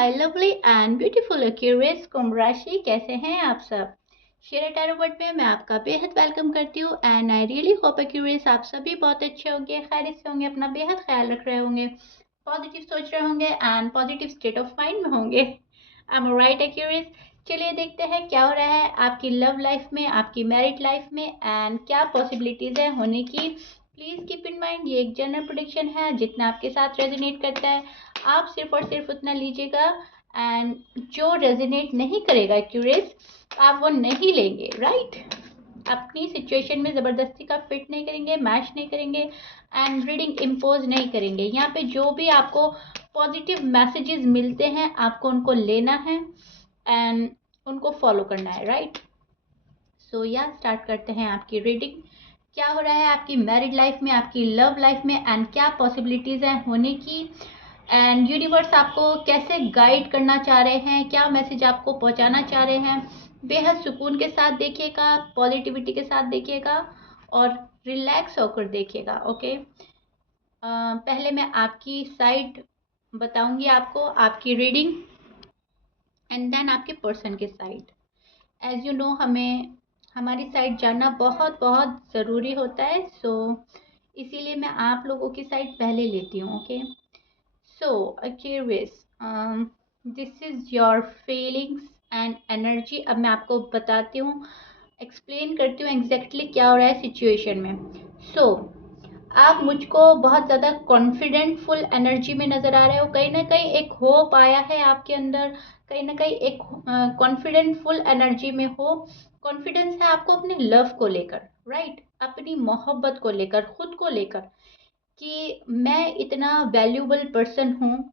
My lovely and beautiful एक्यूरेट्स कुंभ राशि, कैसे हैं आप सब। शेयर टैरो वर्ड में मैं आपका बेहद वेलकम करती हूँ एंड आई रियली होप एक्यूरेट्स आप सभी बहुत अच्छे होंगे, खैरियत से होंगे, अपना बेहद ख्याल रख रहे होंगे, पॉजिटिव सोच रहे होंगे and positive state of mind में होंगे। I am right accurates. चलिए देखते हैं क्या हो रहा है आपकी लव लाइफ में, आपकी मैरिड लाइफ में एंड क्या पॉसिबिलिटीज है होने की। प्लीज कीप इन माइंड ये एक जनरल प्रेडिक्शन है, जितना आपके साथ रेजोनेट करता है आप सिर्फ और सिर्फ उतना लीजिएगा एंड जो रेजोनेट नहीं करेगा एक्यूरेट्स आप वो नहीं लेंगे, राइट। अपनी सिचुएशन में ज़बरदस्ती का फिट नहीं करेंगे, मैच नहीं करेंगे एंड रीडिंग इम्पोज नहीं करेंगे। यहाँ पे जो भी आपको पॉजिटिव मैसेजेस मिलते हैं आपको उनको लेना है एंड उनको फॉलो करना है, राइट। सो या स्टार्ट करते हैं आपकी रीडिंग। क्या हो रहा है आपकी मैरिड लाइफ में, आपकी लव लाइफ में एंड क्या पॉसिबिलिटीज़ हैं होने की एंड यूनिवर्स आपको कैसे गाइड करना चाह रहे हैं, क्या मैसेज आपको पहुंचाना चाह रहे हैं। बेहद सुकून के साथ देखिएगा, पॉजिटिविटी के साथ देखिएगा और रिलैक्स होकर देखिएगा, ओके। पहले मैं आपकी साइड बताऊंगी आपको, आपकी रीडिंग एंड देन आपके पर्सन के साइड। एज यू नो हमें हमारी साइड जानना बहुत बहुत ज़रूरी होता है, सो इसीलिए मैं आप लोगों की साइड पहले लेती हूँ, okay. So a curious, this is your feelings and energy. अब मैं आपको बताती हूँ, एक्सप्लेन करती हूँ एग्जैक्टली क्या हो रहा है सिचुएशन में। सो आप मुझको बहुत ज़्यादा कॉन्फिडेंट फुल एनर्जी में नज़र आ रहे हो, कहीं ना कहीं एक होप आया है आपके अंदर, कहीं ना कहीं एक कॉन्फिडेंट फुल एनर्जी में हो। कॉन्फिडेंस है आपको अपने लव को लेकर, राइट, अपनी मोहब्बत को लेकर, खुद को लेकर कि मैं इतना वैल्यूबल पर्सन हूँ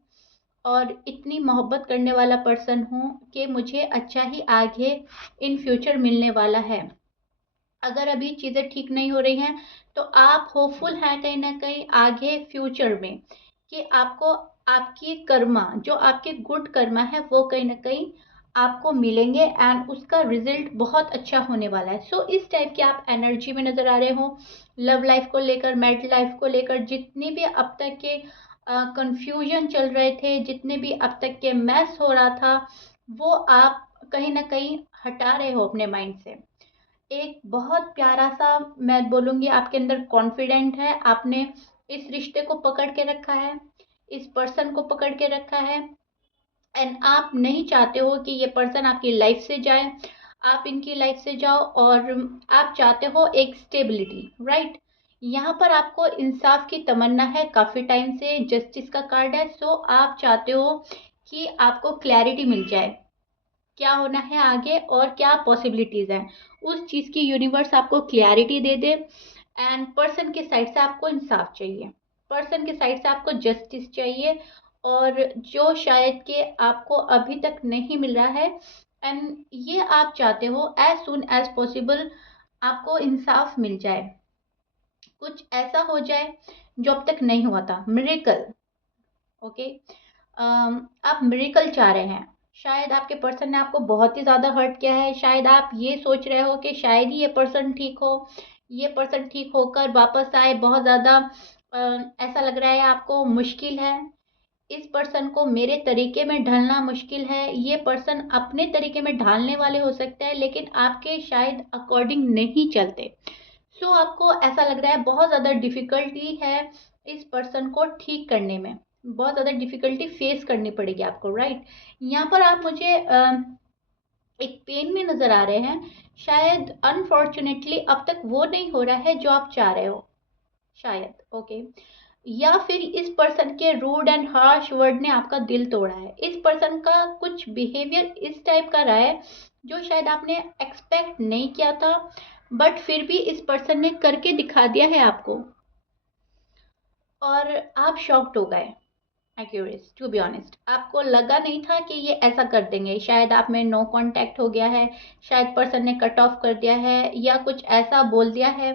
और इतनी मोहब्बत करने वाला पर्सन हूँ कि मुझे अच्छा ही आगे इन फ्यूचर मिलने वाला है। अगर अभी चीज़ें ठीक नहीं हो रही हैं तो आप होपफुल हैं कहीं ना कहीं आगे फ्यूचर में कि आपको आपकी कर्मा, जो आपके गुड कर्मा है वो कहीं ना कहीं आपको मिलेंगे एंड उसका रिजल्ट बहुत अच्छा होने वाला है। सो इस टाइप की आप एनर्जी में नज़र आ रहे हो लव लाइफ को लेकर, मैरिड लाइफ को लेकर। जितनी भी अब तक के कंफ्यूजन चल रहे थे, जितने भी अब तक के मैस हो रहा था, वो आप कहीं ना कहीं हटा रहे हो अपने माइंड से। एक बहुत प्यारा सा, मैं बोलूँगी आपके अंदर कॉन्फिडेंट है, आपने इस रिश्ते को पकड़ के रखा है, इस पर्सन को पकड़ के रखा है एंड आप नहीं चाहते हो कि ये पर्सन आपकी लाइफ से जाए, आप इनकी लाइफ से जाओ और आप चाहते हो एक स्टेबिलिटी, राइट। यहाँ पर आपको इंसाफ की तमन्ना है, काफ़ी टाइम से जस्टिस का कार्ड है। सो आप चाहते हो कि आपको क्लैरिटी मिल जाए क्या होना है आगे और क्या पॉसिबिलिटीज़ हैं, उस चीज़ की यूनिवर्स आपको clarity they they. And person के साइड से आपको इंसाफ चाहिए, पर्सन के साइड से आपको जस्टिस चाहिए और जो शायद कि आपको अभी तक नहीं मिल रहा है एंड ये आप चाहते हो एज सुन एज पॉसिबल आपको इंसाफ मिल जाए, कुछ ऐसा हो जाए जो अब तक नहीं हुआ था, मिरेकल, ओके। आप मिरेकल चाह रहे हैं। शायद आपके पर्सन ने आपको बहुत ही ज़्यादा हर्ट किया है, शायद आप ये सोच रहे हो कि शायद ही ये पर्सन ठीक हो, ये पर्सन ठीक होकर वापस आए। बहुत ज़्यादा ऐसा लग रहा है आपको मुश्किल है, इस पर्सन को मेरे तरीके में ढलना मुश्किल है। ये पर्सन अपने तरीके में ढालने वाले हो सकते हैं लेकिन आपके शायद अकॉर्डिंग नहीं चलते। सो आपको ऐसा लग रहा है बहुत ज़्यादा डिफ़िकल्टी है इस पर्सन को ठीक करने में, बहुत ज़्यादा डिफ़िकल्टी फेस करनी पड़ेगी आपको, राइट। यहाँ पर आप मुझे एक पेन में नज़र आ रहे हैं, शायद अनफॉर्चुनेटली अब तक वो नहीं हो रहा है जो आप चाह रहे हो, शायद, ओके। या फिर इस पर्सन के रूड एंड हार्श वर्ड ने आपका दिल तोड़ा है। इस पर्सन का कुछ बिहेवियर इस टाइप का रहा है जो शायद आपने एक्सपेक्ट नहीं किया था, बट फिर भी इस पर्सन ने करके दिखा दिया है आपको और आप शॉक्ड हो गए। एक्यूरेस, टू बी ऑनेस्ट आपको लगा नहीं था कि ये ऐसा कर देंगे। शायद आप में नो कांटेक्ट हो गया है, शायद पर्सन ने कट ऑफ कर दिया है या कुछ ऐसा बोल दिया है,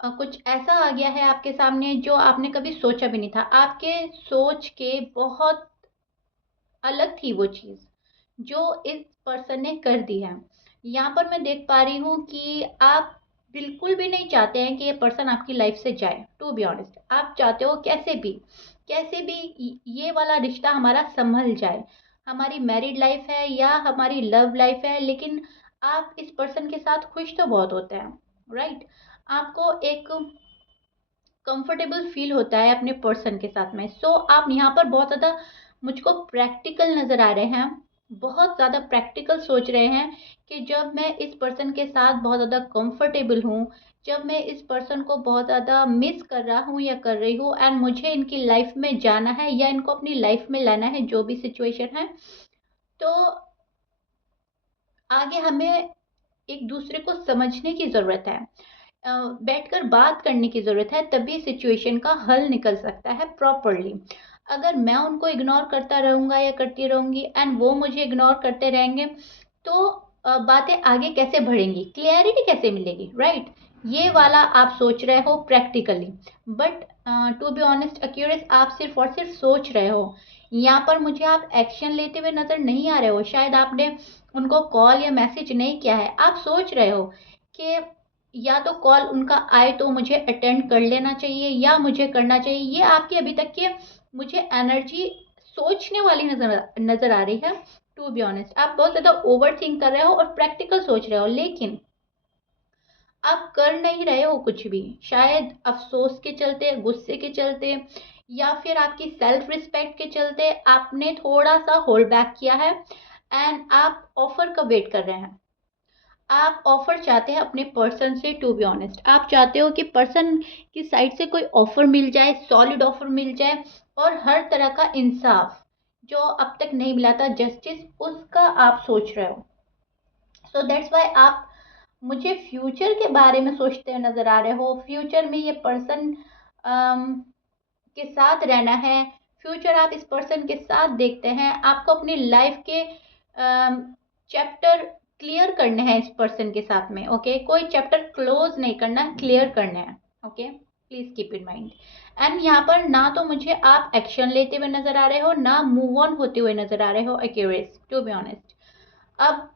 कुछ ऐसा आ गया है आपके सामने जो आपने कभी सोचा भी नहीं था। आपके सोच के बहुत अलग थी वो चीज़ जो इस पर्सन ने कर दी है। यहाँ पर मैं देख पा रही हूँ कि आप बिल्कुल भी नहीं चाहते हैं कि ये पर्सन आपकी लाइफ से जाए। टू बी ऑनेस्ट आप चाहते हो कैसे भी ये वाला रिश्ता हमारा संभल जाए, हमारी मैरिड लाइफ है या हमारी लव लाइफ है, लेकिन आप इस पर्सन के साथ खुश तो बहुत होते हैं, राइट। आपको एक कंफर्टेबल फील होता है अपने पर्सन के साथ में। सो आप यहाँ पर बहुत ज़्यादा मुझको प्रैक्टिकल नज़र आ रहे हैं, बहुत ज़्यादा प्रैक्टिकल सोच रहे हैं कि जब मैं इस पर्सन के साथ बहुत ज़्यादा कंफर्टेबल हूँ, जब मैं इस पर्सन को बहुत ज़्यादा मिस कर रहा हूँ या कर रही हूँ, एंड मुझे इनकी लाइफ में जाना है या इनको अपनी लाइफ में लाना है, जो भी सिचुएशन है, तो आगे हमें एक दूसरे को समझने की ज़रूरत है, बैठकर बात करने की ज़रूरत है, तभी सिचुएशन का हल निकल सकता है प्रॉपरली। अगर मैं उनको इग्नोर करता रहूँगा या करती रहूँगी एंड वो मुझे इग्नोर करते रहेंगे, तो बातें आगे कैसे बढ़ेंगी, क्लियरिटी कैसे मिलेगी, राइट। ये वाला आप सोच रहे हो practically, but to be honest accurate, आप सिर्फ और सिर्फ सोच रहे हो। यहाँ पर मुझे आप एक्शन लेते हुए नज़र नहीं आ रहे हो। शायद आपने उनको कॉल या मैसेज नहीं किया है, आप सोच रहे हो कि या तो कॉल उनका आए तो मुझे अटेंड कर लेना चाहिए या मुझे करना चाहिए। ये आपकी अभी तक की मुझे एनर्जी सोचने वाली नजर नजर आ रही है। टू बी ऑनेस्ट, आप बहुत ज्यादा ओवर थिंक कर रहे हो और प्रैक्टिकल सोच रहे हो, लेकिन आप कर नहीं रहे हो कुछ भी। शायद अफसोस के चलते, गुस्से के चलते, या फिर आपकी सेल्फ रिस्पेक्ट के चलते आपने थोड़ा सा होल्ड बैक किया है, एंड आप ऑफर का वेट कर रहे हैं। आप ऑफर चाहते हैं अपने पर्सन से। टू बी ऑनेस्ट, आप चाहते हो कि पर्सन की साइड से कोई ऑफर मिल जाए, सॉलिड ऑफर मिल जाए, और हर तरह का इंसाफ जो अब तक नहीं मिला था, जस्टिस, उसका आप सोच रहे हो। सो दैट्स वाई आप मुझे फ्यूचर के बारे में सोचते हुए नजर आ रहे हो। फ्यूचर में ये पर्सन के साथ रहना है, फ्यूचर आप इस पर्सन के साथ देखते हैं। आपको अपनी लाइफ के चैप्टर क्लियर करने हैं इस पर्सन के साथ में, ओके। कोई चैप्टर क्लोज नहीं करना, क्लियर करने हैं, okay. Please keep in mind. And यहाँ पर ना तो मुझे आप एक्शन लेते हुए नजर आ रहे हो, ना मूव ऑन होते हुए नजर आ रहे हो एक्यूरेस, टू बी ऑनेस्ट। अब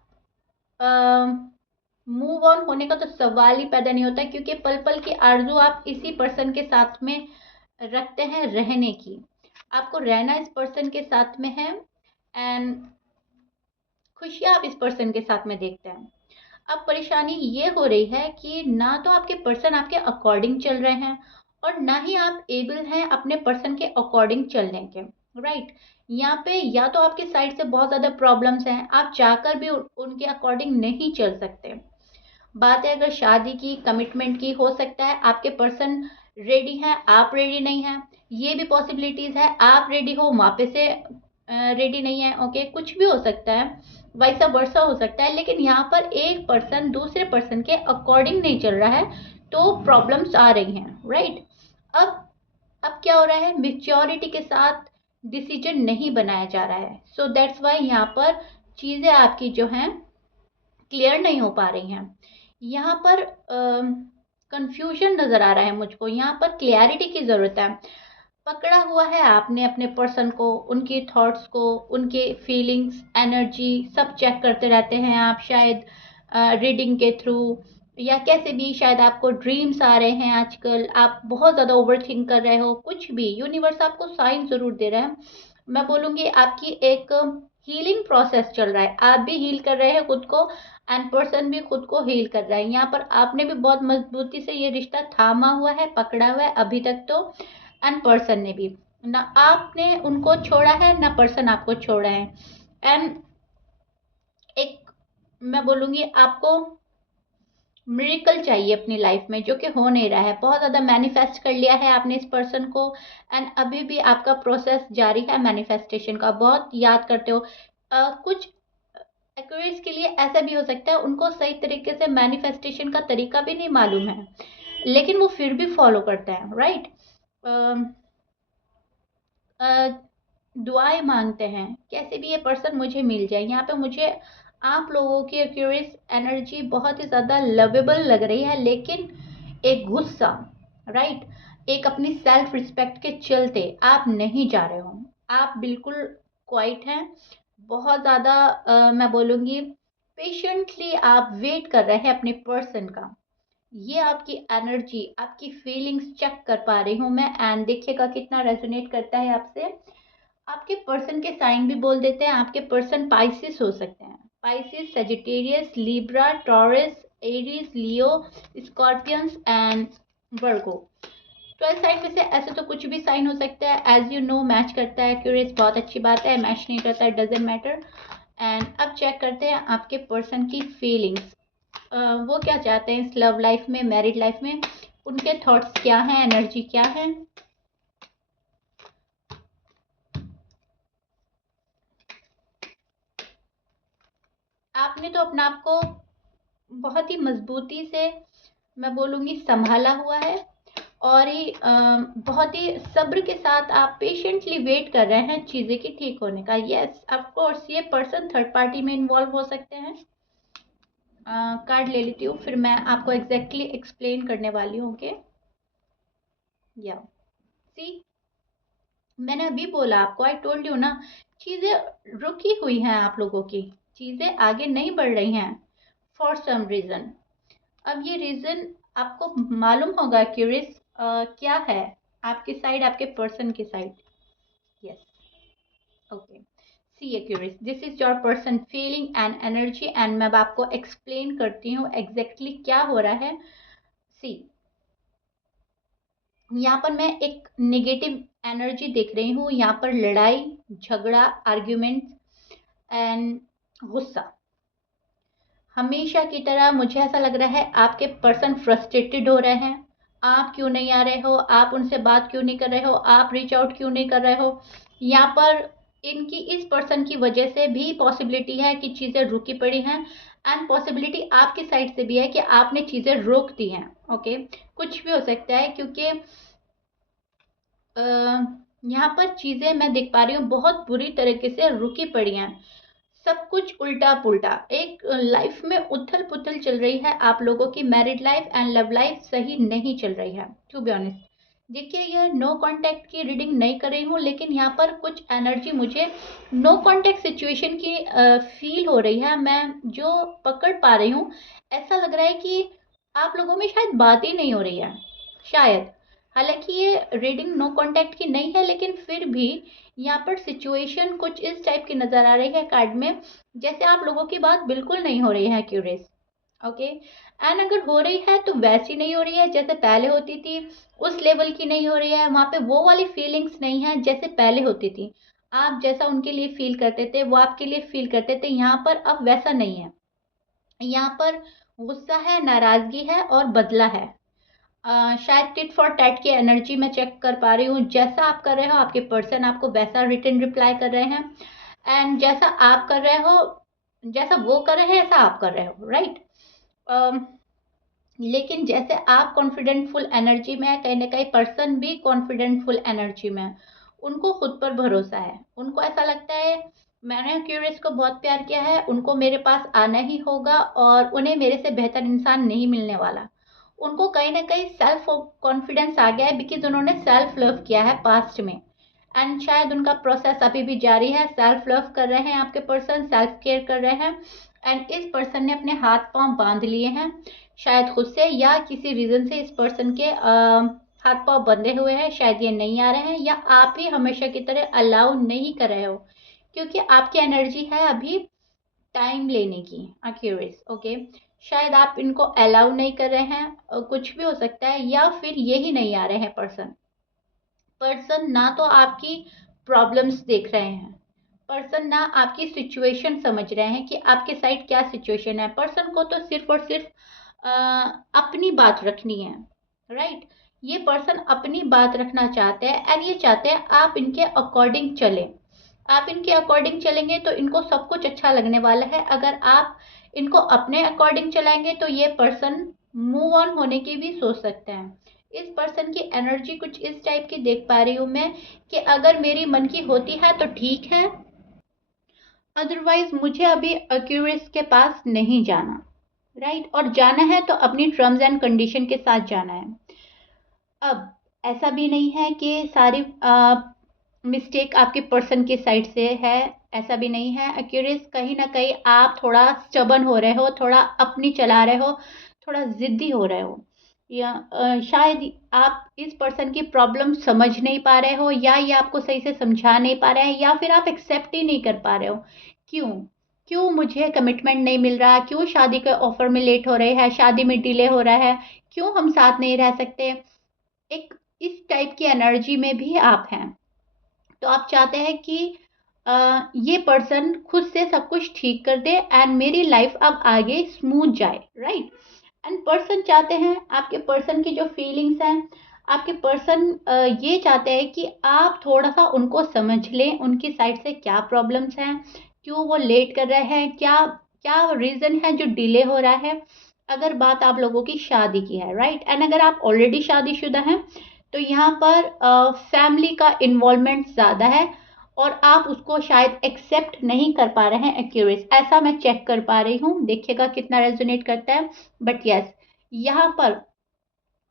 मूव ऑन होने का तो सवाल ही पैदा नहीं होता, क्योंकि पल पल की आरजू आप इसी पर्सन के साथ में रखते हैं रहने की। आपको रहना इस पर्सन के साथ में है, एंड खुशियां आप इस पर्सन के साथ में देखते हैं। अब परेशानी ये हो रही है कि ना तो आपके पर्सन आपके अकॉर्डिंग चल रहे हैं, और ना ही आप एबल हैं अपने पर्सन के अकॉर्डिंग चलने के, राइट। यहाँ पे या तो आपके साइड से बहुत ज़्यादा प्रॉब्लम्स हैं, आप चाहकर भी उनके अकॉर्डिंग नहीं चल सकते। बात है अगर शादी की, कमिटमेंट की, हो सकता है आपके पर्सन रेडी हैं, आप रेडी नहीं हैं। ये भी पॉसिबिलिटीज है, आप रेडी हो, वापस से रेडी नहीं है, ओके। कुछ भी हो सकता है, वैसा वर्षा हो सकता है, लेकिन यहाँ पर एक पर्सन दूसरे पर्सन के अकॉर्डिंग नहीं चल रहा है, तो प्रॉब्लम्स आ रही हैं, राइट। अब क्या हो रहा है, मेच्योरिटी के साथ डिसीजन नहीं बनाया जा रहा है। सो दैट्स वाई यहाँ पर चीज़ें आपकी जो हैं क्लियर नहीं हो पा रही हैं। यहाँ पर कंफ्यूजन नजर आ रहा है मुझको, यहाँ पर क्लियरिटी की जरूरत है। पकड़ा हुआ है आपने अपने पर्सन को, उनके थॉट्स को, उनके फीलिंग्स, एनर्जी, सब चेक करते रहते हैं आप, शायद रीडिंग के थ्रू या कैसे भी। शायद आपको ड्रीम्स आ रहे हैं आजकल, आप बहुत ज़्यादा ओवर थिंक कर रहे हो, कुछ भी यूनिवर्स आपको साइन ज़रूर दे रहा है। मैं बोलूँगी आपकी एक हीलिंग प्रोसेस चल रहा है, आप भी हील कर रहे हैं खुद को, एंड पर्सन भी खुद को हील कर रहा है। यहाँ पर आपने भी बहुत मजबूती से ये रिश्ता थामा हुआ है, पकड़ा हुआ है अभी तक तो, एंड पर्सन ने भी। ना आपने उनको छोड़ा है, ना पर्सन आपको छोड़ा है। एंड एक, मैं बोलूँगी आपको मिरेकल चाहिए अपनी लाइफ में, जो कि हो नहीं रहा है। बहुत ज़्यादा मैनिफेस्ट कर लिया है आपने इस पर्सन को, एंड अभी भी आपका प्रोसेस जारी है मैनिफेस्टेशन का, बहुत याद करते हो। कुछ एक्यूरेट्स के लिए ऐसा भी हो सकता है उनको सही तरीके से मैनिफेस्टेशन का तरीका भी नहीं मालूम है, लेकिन वो फिर भी फॉलो करते हैं, राइट। दुआएं मांगते हैं कैसे भी ये पर्सन मुझे मिल जाए। यहाँ पे मुझे आप लोगों की एक्यूरेस एनर्जी बहुत ही ज़्यादा लवेबल लग रही है, लेकिन एक गुस्सा, राइट, एक अपनी सेल्फ रिस्पेक्ट के चलते आप नहीं जा रहे हो। आप बिल्कुल क्वाइट हैं, बहुत ज़्यादा मैं बोलूँगी पेशेंटली आप वेट कर रहे हैं अपने पर्सन का। ये आपकी एनर्जी, आपकी फीलिंग्स चेक कर पा रही हूँ मैं, एंड देखिएगा कितना रेजोनेट करता है आपसे। आपके पर्सन के साइन भी बोल देते हैं। आपके पर्सन पाइसिस हो सकते हैं, Pisces, Sagittarius, Libra, Taurus, Aries, Leo, Scorpions and Virgo. 12 sign में से ऐसे तो कुछ भी साइन हो सकता है। एज यू नो मैच करता है क्यूरियस, बहुत अच्छी बात है। मैच नहीं करता है, डजेंट मैटर। एंड अब चेक करते हैं आपके पर्सन की फीलिंग्स। वो क्या चाहते हैं इस लव लाइफ में, मैरिड लाइफ में, उनके थॉट्स क्या हैं, एनर्जी क्या है। आपने तो अपने आप को बहुत ही मजबूती से, मैं बोलूँगी, संभाला हुआ है और ही बहुत ही सब्र के साथ आप पेशेंटली वेट कर रहे हैं चीज़ें की ठीक होने का। यस ऑफ कोर्स ये पर्सन थर्ड पार्टी में इन्वॉल्व हो सकते हैं। कार्ड ले लेती हूँ, फिर मैं आपको एग्जैक्टली एक्सप्लेन करने वाली हूँ। ओके, या सी, मैंने अभी बोला आपको, आई टोल्ड यू ना, चीज़ें रुकी हुई हैं आप लोगों की, चीज़ें आगे नहीं बढ़ रही हैं फॉर सम रीज़न। अब ये रीज़न आपको मालूम होगा क्यूरियस क्या है आपकी साइड, आपके पर्सन की side. Yes, okay, see curious, this is your person feeling and energy and मैं अब आपको एक्सप्लेन करती हूँ एग्जैक्टली क्या हो रहा है। सी, यहाँ पर मैं एक नेगेटिव एनर्जी देख रही हूँ। यहाँ पर लड़ाई झगड़ा, आर्ग्यूमेंट्स एंड गुस्सा। हमेशा की तरह मुझे ऐसा लग रहा है आपके पर्सन फ्रस्ट्रेटेड हो रहे हैं। आप क्यों नहीं आ रहे हो, आप उनसे बात क्यों नहीं कर रहे हो, आप रीच आउट क्यों नहीं कर रहे हो। यहाँ पर इनकी इस पर्सन की वजह से भी पॉसिबिलिटी है कि चीज़ें रुकी पड़ी हैं एंड पॉसिबिलिटी आपकी साइड से भी है कि आपने चीज़ें रोक दी हैं। ओके, कुछ भी हो सकता है क्योंकि यहाँ पर चीज़ें मैं देख पा रही हूँ बहुत बुरी तरीके से रुकी पड़ी हैं। सब कुछ उल्टा पुल्टा, एक लाइफ में उथल पुथल चल रही है। आप लोगों की married life and love life सही नहीं चल रही है टू बी ऑनेस्ट। देखिए, ये नो कांटेक्ट की रीडिंग नहीं कर रही हूँ, लेकिन यहाँ पर कुछ एनर्जी मुझे नो कांटेक्ट सिचुएशन की फील हो रही है। मैं जो पकड़ पा रही हूँ, ऐसा लग रहा है कि आप लोगों में शायद बात ही नहीं हो रही है, शायद। हालांकि ये रीडिंग नो कांटेक्ट की नहीं है, लेकिन फिर भी यहाँ पर सिचुएशन कुछ इस टाइप की नजर आ रही है कार्ड में, जैसे आप लोगों की बात बिल्कुल नहीं हो रही है क्यूरियस। ओके, एंड अगर हो रही है तो वैसी नहीं हो रही है जैसे पहले होती थी, उस लेवल की नहीं हो रही है। वहाँ पे वो वाली फीलिंग्स नहीं है जैसे पहले होती थी। आप जैसा उनके लिए फील करते थे वो आपके लिए फील करते थे, यहाँ पर अब वैसा नहीं है। यहाँ पर गुस्सा है, नाराजगी है और बदला है। शायद टिट फॉर टैट की एनर्जी में चेक कर पा रही हूँ। जैसा आप कर रहे हो आपके पर्सन आपको वैसा रिटर्न रिप्लाई कर रहे हैं, एंड जैसा आप कर रहे हो, जैसा वो कर रहे हैं ऐसा आप कर रहे हो, राइट। लेकिन जैसे आप कॉन्फिडेंटफुल एनर्जी में है, कहीं ना कहीं पर्सन भी कॉन्फिडेंटफुल एनर्जी में है। उनको खुद पर भरोसा है, उनको ऐसा लगता है मैंने क्यूरियस को बहुत प्यार किया है, उनको मेरे पास आना ही होगा और उन्हें मेरे से बेहतर इंसान नहीं मिलने वाला। उनको कहीं ना कहीं सेल्फ कॉन्फिडेंस आ गया है, बिकॉज उन्होंने सेल्फ लव किया है पास्ट में, एंड शायद उनका प्रोसेस अभी भी जारी है। सेल्फ लव कर रहे हैं आपके पर्सन, सेल्फ केयर कर रहे हैं, एंड इस पर्सन ने अपने हाथ पांव बांध लिए हैं, शायद खुद से या किसी रीजन से इस पर्सन के हाथ पांव बंधे हुए हैं। शायद ये नहीं आ रहे हैं या आप ही हमेशा की तरह अलाउ नहीं कर रहे हो, क्योंकि आपकी एनर्जी है अभी टाइम लेने की, क्यूरियस। ओके, शायद आप इनको अलाउ नहीं कर रहे हैं, कुछ भी हो सकता है, या फिर यही नहीं आ रहे हैं पर्सन। पर्सन ना तो आपकी प्रॉब्लम्स देख रहे हैं, पर्सन ना आपकी सिचुएशन समझ रहे हैं कि आपके साइड क्या सिचुएशन है। पर्सन को तो सिर्फ और सिर्फ अपनी बात रखनी है, राइट। ये पर्सन अपनी बात रखना चाहते हैं एंड ये चाहते हैं आप इनके अकॉर्डिंग चलें। आप इनके अकॉर्डिंग चलेंगे तो इनको सब कुछ अच्छा लगने वाला है। अगर आप इनको अपने अकॉर्डिंग चलाएंगे तो ये पर्सन मूव ऑन होने की भी सोच सकते हैं। इस पर्सन की एनर्जी कुछ इस टाइप की देख पा रही हूँ मैं कि अगर मेरी मन की होती है तो ठीक है, अदरवाइज मुझे अभी अक्यूरेस के पास नहीं जाना, राइट। और जाना है तो अपनी टर्म्स एंड कंडीशन के साथ जाना है। अब ऐसा भी नहीं है कि सारी मिस्टेक आपके पर्सन की साइड से है, ऐसा भी नहीं है। एक्यूरेस, कहीं ना कहीं आप थोड़ा स्टबन हो रहे हो, थोड़ा अपनी चला रहे हो, थोड़ा जिद्दी हो रहे हो। या शायद आप इस पर्सन की प्रॉब्लम समझ नहीं पा रहे हो, या ये आपको सही से समझा नहीं पा रहे हैं, या फिर आप एक्सेप्ट ही नहीं कर पा रहे हो। क्यों क्यों मुझे कमिटमेंट नहीं मिल रहा, क्यों शादी के ऑफर में लेट हो रहे हैं, शादी में डिले हो रहा है, क्यों हम साथ नहीं रह सकते। एक इस टाइप की एनर्जी में भी आप हैं। तो आप चाहते हैं कि ये पर्सन खुद से सब कुछ ठीक कर दे एंड मेरी लाइफ अब आगे स्मूथ जाए, राइट। एंड पर्सन चाहते हैं, आपके पर्सन की जो फीलिंग्स हैं, आपके पर्सन ये चाहते हैं कि आप थोड़ा सा उनको समझ लें, उनकी साइड से क्या प्रॉब्लम्स हैं, क्यों वो लेट कर रहे हैं, क्या क्या रीज़न है जो डिले हो रहा है। अगर बात आप लोगों की शादी की है, राइट, एंड अगर आप ऑलरेडी शादीशुदा हैं तो यहाँ पर फैमिली का इन्वॉल्वमेंट ज़्यादा है और आप उसको शायद एक्सेप्ट नहीं कर पा रहे हैं एक्यूरेस, ऐसा मैं चेक कर पा रही हूँ। देखिएगा कितना रेजोनेट करता है। बट यस, यहाँ पर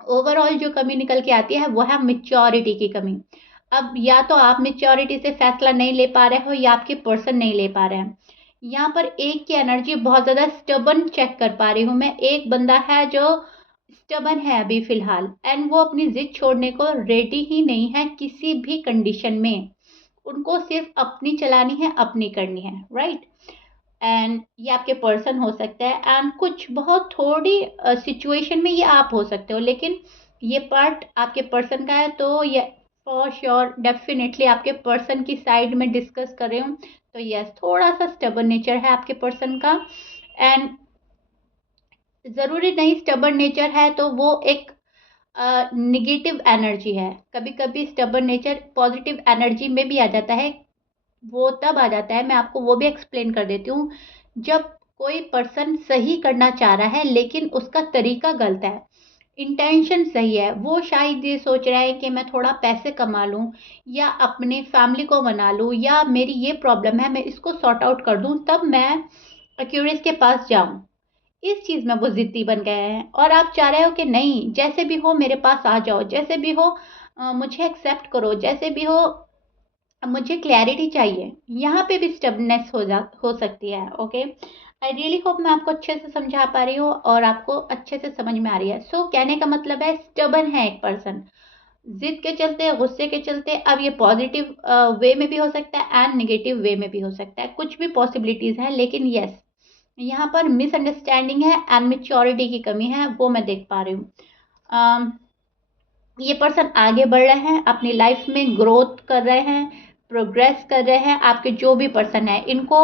ओवरऑल जो कमी निकल के आती है वो है मेच्योरिटी की कमी। अब या तो आप मेच्योरिटी से फैसला नहीं ले पा रहे हो या आपके पर्सन नहीं ले पा रहे हैं। यहाँ पर एक की एनर्जी बहुत ज़्यादा स्टबन चेक कर पा रही हूँ मैं। एक बंदा है जो स्टबन है अभी फिलहाल, एंड वो अपनी जिद छोड़ने को रेडी ही नहीं है किसी भी कंडीशन में। उनको सिर्फ अपनी चलानी है, अपनी करनी है, राइट। एंड ये आपके पर्सन हो सकते हैं एंड कुछ बहुत थोड़ी सिचुएशन में ये आप हो सकते हो, लेकिन ये पार्ट आपके पर्सन का है। तो ये फॉर श्योर डेफिनेटली आपके पर्सन की साइड में डिस्कस कर रही हूँ। तो यस, थोड़ा सा स्टबर्न नेचर है आपके पर्सन का। एंड ज़रूरी नहीं स्टबर्न नेचर है तो वो एक निगेटिव एनर्जी है। कभी कभी स्टबर्न नेचर पॉजिटिव एनर्जी में भी आ जाता है। वो तब आ जाता है, मैं आपको वो भी एक्सप्लेन कर देती हूँ, जब कोई पर्सन सही करना चाह रहा है लेकिन उसका तरीका गलत है। इंटेंशन सही है, वो शायद ये सोच रहा है कि मैं थोड़ा पैसे कमा लूँ या अपने फैमिली को मना लूँ, या मेरी ये प्रॉब्लम है मैं इसको सॉर्ट आउट कर दूँ तब मैं एक्यूरेस के पास जाऊँ। इस चीज़ में वो ज़िद्दी बन गए हैं और आप चाह रहे हो कि नहीं, जैसे भी हो मेरे पास आ जाओ, जैसे भी हो मुझे एक्सेप्ट करो, जैसे भी हो मुझे क्लैरिटी चाहिए। यहाँ पे भी स्टबनेस हो सकती है। ओके, आई रियली होप मैं आपको अच्छे से समझा पा रही हूँ और आपको अच्छे से समझ में आ रही है। सो कहने का मतलब है स्टबन है एक पर्सन, जिद के चलते, गुस्से के चलते। अब ये पॉजिटिव वे में भी हो सकता है एंड नेगेटिव वे में भी हो सकता है, कुछ भी पॉसिबिलिटीज़ हैं। लेकिन यस, यहाँ पर मिसअंडरस्टैंडिंग है एंड मेच्योरिटी की कमी है, वो मैं देख पा रही हूँ। ये पर्सन आगे बढ़ रहे हैं, अपनी लाइफ में ग्रोथ कर रहे हैं, प्रोग्रेस कर रहे हैं। आपके जो भी पर्सन है, इनको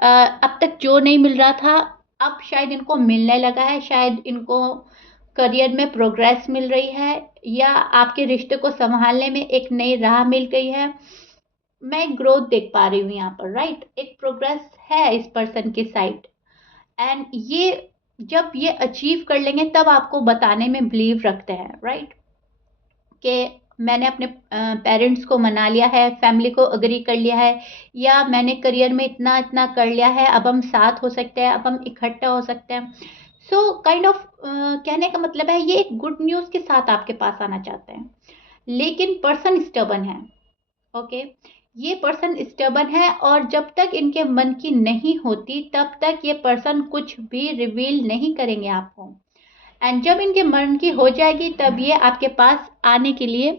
अब तक जो नहीं मिल रहा था अब शायद इनको मिलने लगा है, शायद इनको करियर में प्रोग्रेस मिल रही है, या आपके रिश्ते को संभालने में एक नई राह मिल गई है। मैं एक ग्रोथ देख पा रही हूँ यहाँ पर, राइट। एक प्रोग्रेस है इस पर्सन की साइड। एंड ये जब ये अचीव कर लेंगे तब आपको बताने में बिलीव रखते हैं, राइट, कि मैंने अपने पेरेंट्स को मना लिया है, फैमिली को एग्री कर लिया है, या मैंने करियर में इतना इतना कर लिया है, अब हम साथ हो सकते हैं, अब हम इकट्ठा हो सकते हैं। सो काइंड ऑफ कहने का मतलब है ये एक गुड न्यूज़ के साथ आपके पास आना चाहते हैं, लेकिन पर्सन स्टबन है। ओके, ये पर्सन स्टबन है और जब तक इनके मन की नहीं होती तब तक ये पर्सन कुछ भी रिवील नहीं करेंगे आपको। एंड जब इनके मन की हो जाएगी तब ये आपके पास आने के लिए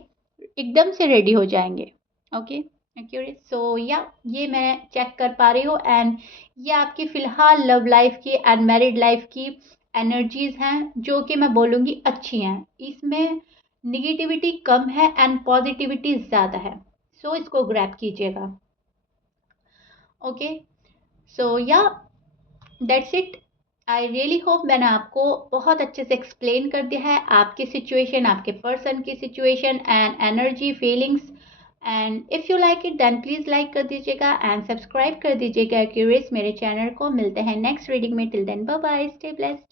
एकदम से रेडी हो जाएंगे। Okay, accurate. सो या ये मैं चेक कर पा रही हूँ। एंड ये आपकी फ़िलहाल लव लाइफ की एंड मैरिड लाइफ की एनर्जीज हैं जो कि मैं बोलूँगी अच्छी हैं। इसमें निगेटिविटी कम है एंड पॉजिटिविटी ज़्यादा है। सो इसको ग्रैब कीजिएगा। ओके, सो या that's it. I really hope मैंने आपको बहुत अच्छे से एक्सप्लेन कर दिया है आपकी सिचुएशन, आपके पर्सन की situation and energy feelings. And if you like it then please like कर दीजिएगा एंड सब्सक्राइब कर दीजिएगा क्यूरियस मेरे चैनल को। मिलते हैं नेक्स्ट रीडिंग में। Till then bye bye, stay blessed.